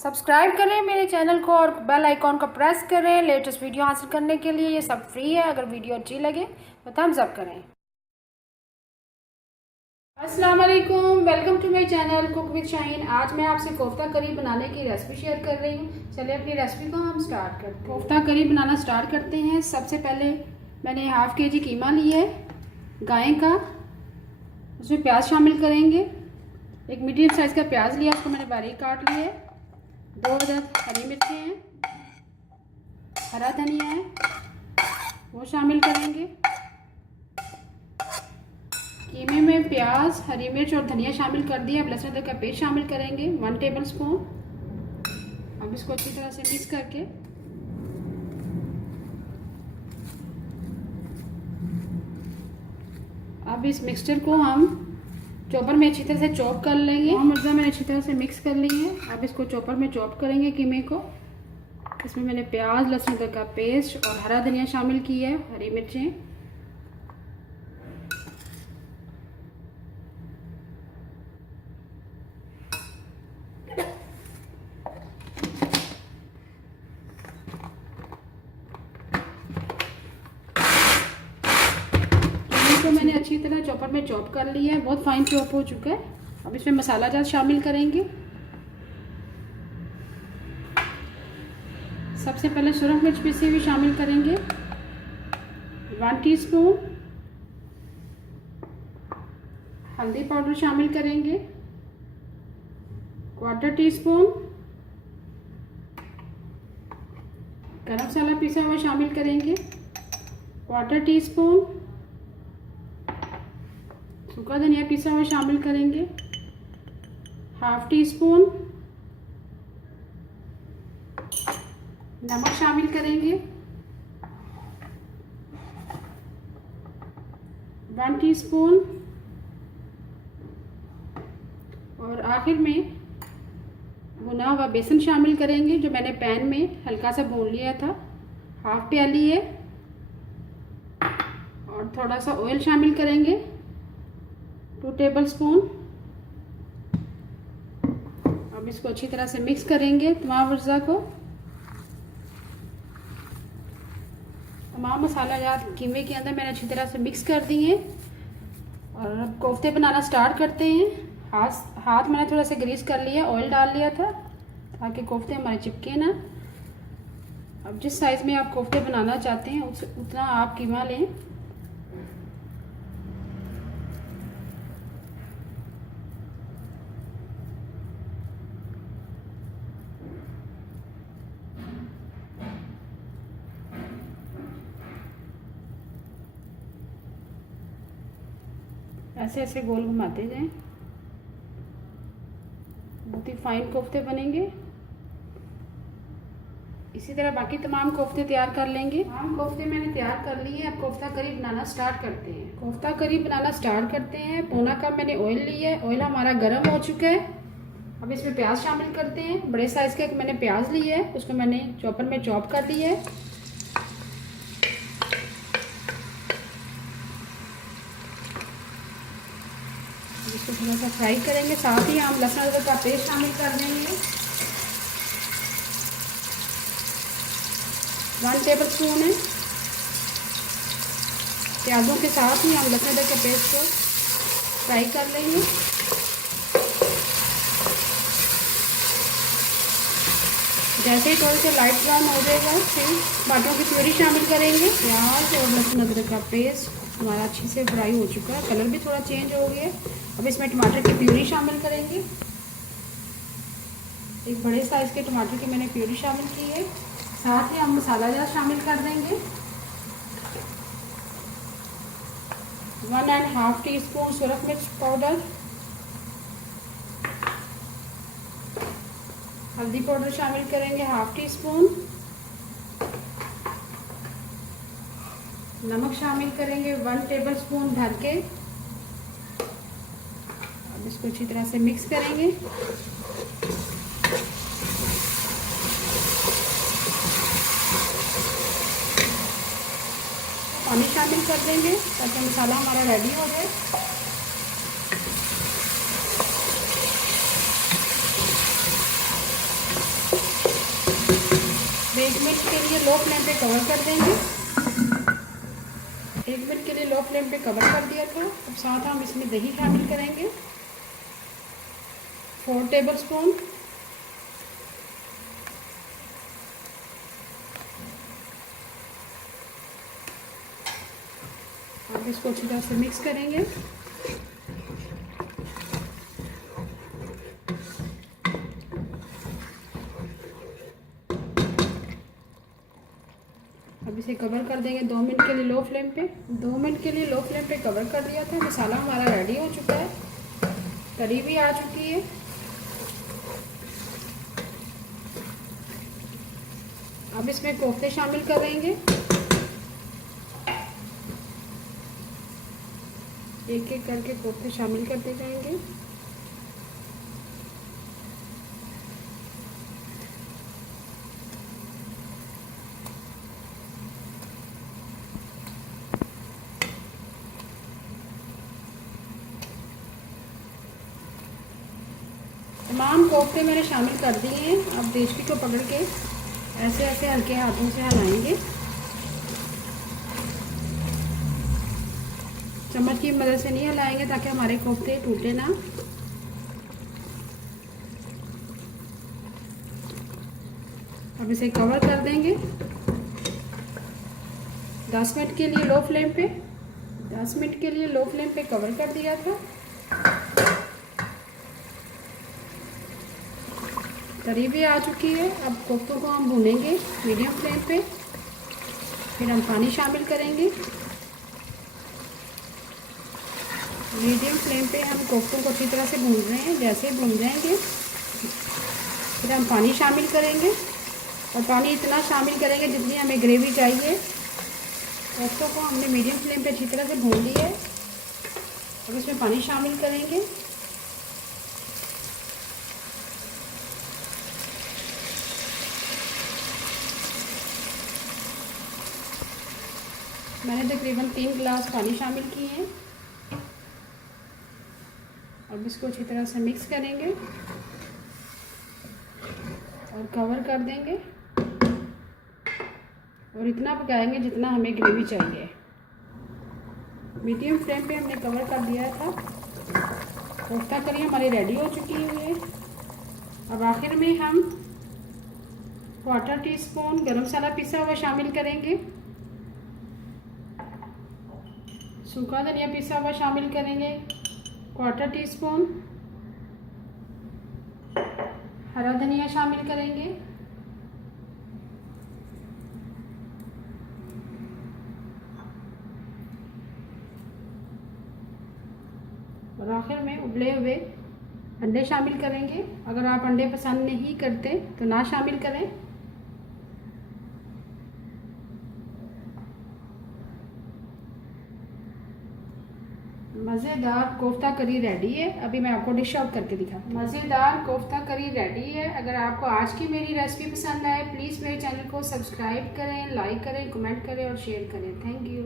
Subscribe करें मेरे channel को और बेल आइकॉन को प्रेस करें लेटेस्ट वीडियो हासिल करने के लिए। ये सब फ्री है। अगर वीडियो अच्छी लगे तो थम्स अप करें। अस्सलाम वालेकुम, welcome to my channel cook with Shaheen. आज मैं आपसे कोफ्ता करी बनाने की रेसिपी शेयर कर रही हूँ। चलिए अपनी रेसिपी को हम स्टार्ट करते हैं। कोफ्ता करी बनाना स्टार्ट करते हैं। सबसे पहले मैंने हाफ केजी कीमा लिया है गाय का, उसमें प्याज शामिल करेंगे। एक मीडियम साइज़ का प्याज लिया, उसको मैंने बारीक काट लिया है। 2 अदद हरी मिर्चें हैं, हरा धनिया है, वो शामिल करेंगे। कीमे में प्याज, हरी मिर्च और धनिया शामिल कर दिया। अब लहसुन अदरक का पेस्ट शामिल करेंगे 1 टेबल स्पून। अब इसको अच्छी तरह से मिक्स करके अब इस मिक्सचर को हम चॉपर में अच्छी तरह से चॉप कर लेंगे। मिर्चा मैंने अच्छी तरह से मिक्स कर ली है। अब इसको चॉपर में चॉप करेंगे कीमे को। इसमें मैंने प्याज, लहसुन अदरक का पेस्ट और हरा धनिया शामिल किया है, हरी मिर्चें। तो मैंने अच्छी तरह चॉपर में चॉप कर लिया है, बहुत फाइन चॉप हो चुका है। अब इसमें मसाला जात शामिल करेंगे। सबसे पहले सुरख मिर्च पीसी हुई शामिल करेंगे 1 टीस्पून। हल्दी पाउडर शामिल करेंगे 1/4 टीस्पून। गरम मसाला पिसा हुआ शामिल करेंगे 1/4 टीस्पून। सूखा धनिया पिसा हुआ शामिल करेंगे 1/2 टीस्पून। नमक शामिल करेंगे 1 टीस्पून। और आखिर में भुना हुआ बेसन शामिल करेंगे, जो मैंने पैन में हल्का सा भून लिया था, 1/2 प्याली है। और थोड़ा सा ऑयल शामिल करेंगे 2 टेबल स्पून। अब इसको अच्छी तरह से मिक्स करेंगे। तमाम अज्जा को, तमाम मसाला जात कीमे के अंदर मैंने अच्छी तरह से मिक्स कर दिए। और अब कोफ्ते बनाना स्टार्ट करते हैं। हाथ मैंने थोड़ा सा ग्रीस कर लिया, ऑयल डाल लिया था ताकि कोफ्ते हमारे चिपके ना। अब जिस साइज़ में आप कोफ्ते बनाना चाहते हैं उतना आप कीमा लें। ऐसे ऐसे गोल घुमाते जाएं, बहुत ही फाइन कोफ्ते बनेंगे। इसी तरह बाकी तमाम कोफ्ते तैयार कर लेंगे। तमाम कोफ्ते मैंने तैयार कर लिए। अब कोफ्ता करी बनाना स्टार्ट करते हैं। कोफ्ता करी बनाना स्टार्ट करते हैं। पौना कप मैंने ऑयल लिया है। ऑयल हमारा गर्म हो चुका है। अब इसमें प्याज शामिल करते हैं। बड़े साइज़ का एक मैंने प्याज लिया है, उसको मैंने चॉपर में चॉप कर लिया है। इसको थोड़ा सा फ्राई करेंगे। साथ ही हम लहसुन अदरक का पेस्ट शामिल कर देंगे 1 टेबल स्पून है। प्याज़ों के साथ ही हम लहसुन अदरक के पेस्ट को फ्राई कर लेंगे। जैसे ही थोड़ा सा लाइट ब्राउन हो जाएगा, फिर टमाटरों की प्यूरी शामिल करेंगे। प्याज और लहसुन अदरक का पेस्ट हमारा अच्छे से फ्राई हो चुका है, कलर भी थोड़ा चेंज हो गया। अब इसमें टमाटर की प्यूरी शामिल करेंगे। एक बड़े साइज़ के टमाटर की मैंने प्यूरी शामिल की है। साथ ही हम मसाला जात शामिल कर देंगे 1.5 टीस्पून सुरख मिर्च पाउडर। हल्दी पाउडर शामिल करेंगे 1/2 टीस्पून। नमक शामिल करेंगे 1 टेबल स्पून भर के। अब इसको अच्छी तरह से मिक्स करेंगे। पानी शामिल कर देंगे ताकि मसाला हमारा रेडी हो जाए। 1 मिनट के लिए लो फ्लेम पे कवर कर देंगे। 1 मिनट के लिए लो फ्लेम पे कवर कर दिया था। अब साथ हम इसमें दही शामिल करेंगे 4 टेबलस्पून। अब इसको अच्छी तरह से मिक्स करेंगे। अब इसे कवर कर देंगे 2 मिनट के लिए लो फ्लेम पे। 2 मिनट के लिए लो फ्लेम पे कवर कर दिया था। मसाला हमारा रेडी हो चुका है, करी भी आ चुकी है। अब इसमें कोफ्ते शामिल करेंगे। एक एक करके कोफ्ते शामिल करते जाएंगे। तमाम कोफ्ते मैंने शामिल कर दिए हैं। अब देचकी को पकड़ के ऐसे ऐसे हल्के हाथों से हिलाएंगे। चम्मच की मदद से नहीं हिलाएंगे ताकि हमारे कोफ्ते टूटे ना। अब इसे कवर कर देंगे 10 मिनट के लिए लो फ्लेम पे। 10 मिनट के लिए लो फ्लेम पे कवर कर दिया था। तरी भी आ चुकी है। अब कोफ्तों को हम भूनेंगे मीडियम फ्लेम पे। फिर हम पानी शामिल करेंगे। मीडियम फ्लेम पे हम कोफ्तों को अच्छी तरह से भून रहे हैं। जैसे ही भून जाएंगे फिर हम पानी शामिल करेंगे, और पानी इतना शामिल करेंगे जितनी हमें ग्रेवी चाहिए। कोफ्तों को हमने मीडियम फ्लेम पे अच्छी तरह से भून लिया है। अब इसमें पानी शामिल करेंगे। मैंने तकरीबन 3 गिलास पानी शामिल किए हैं। अब इसको अच्छी तरह से मिक्स करेंगे और कवर कर देंगे, और इतना पकाएंगे जितना हमें ग्रेवी चाहिए। मीडियम फ्लेम पे हमने कवर कर दिया था। कोफ्ता करी हमारी रेडी हो चुकी है। अब आखिर में हम 1/4 टीस्पून गरम मसाला पिसा हुआ शामिल करेंगे। सूखा धनिया पिसा हुआ शामिल करेंगे 1/4 टीस्पून। हरा धनिया शामिल करेंगे। और आखिर में उबले हुए अंडे शामिल करेंगे। अगर आप अंडे पसंद नहीं करते तो ना शामिल करें। मज़ेदार कोफ्ता करी रेडी है। अभी मैं आपको डिश आउट करके दिखाती हूँ। मज़ेदार कोफ्ता करी रेडी है। अगर आपको आज की मेरी रेसिपी पसंद आए प्लीज़ मेरे चैनल को सब्सक्राइब करें, लाइक करें, कमेंट करें और शेयर करें। Thank you.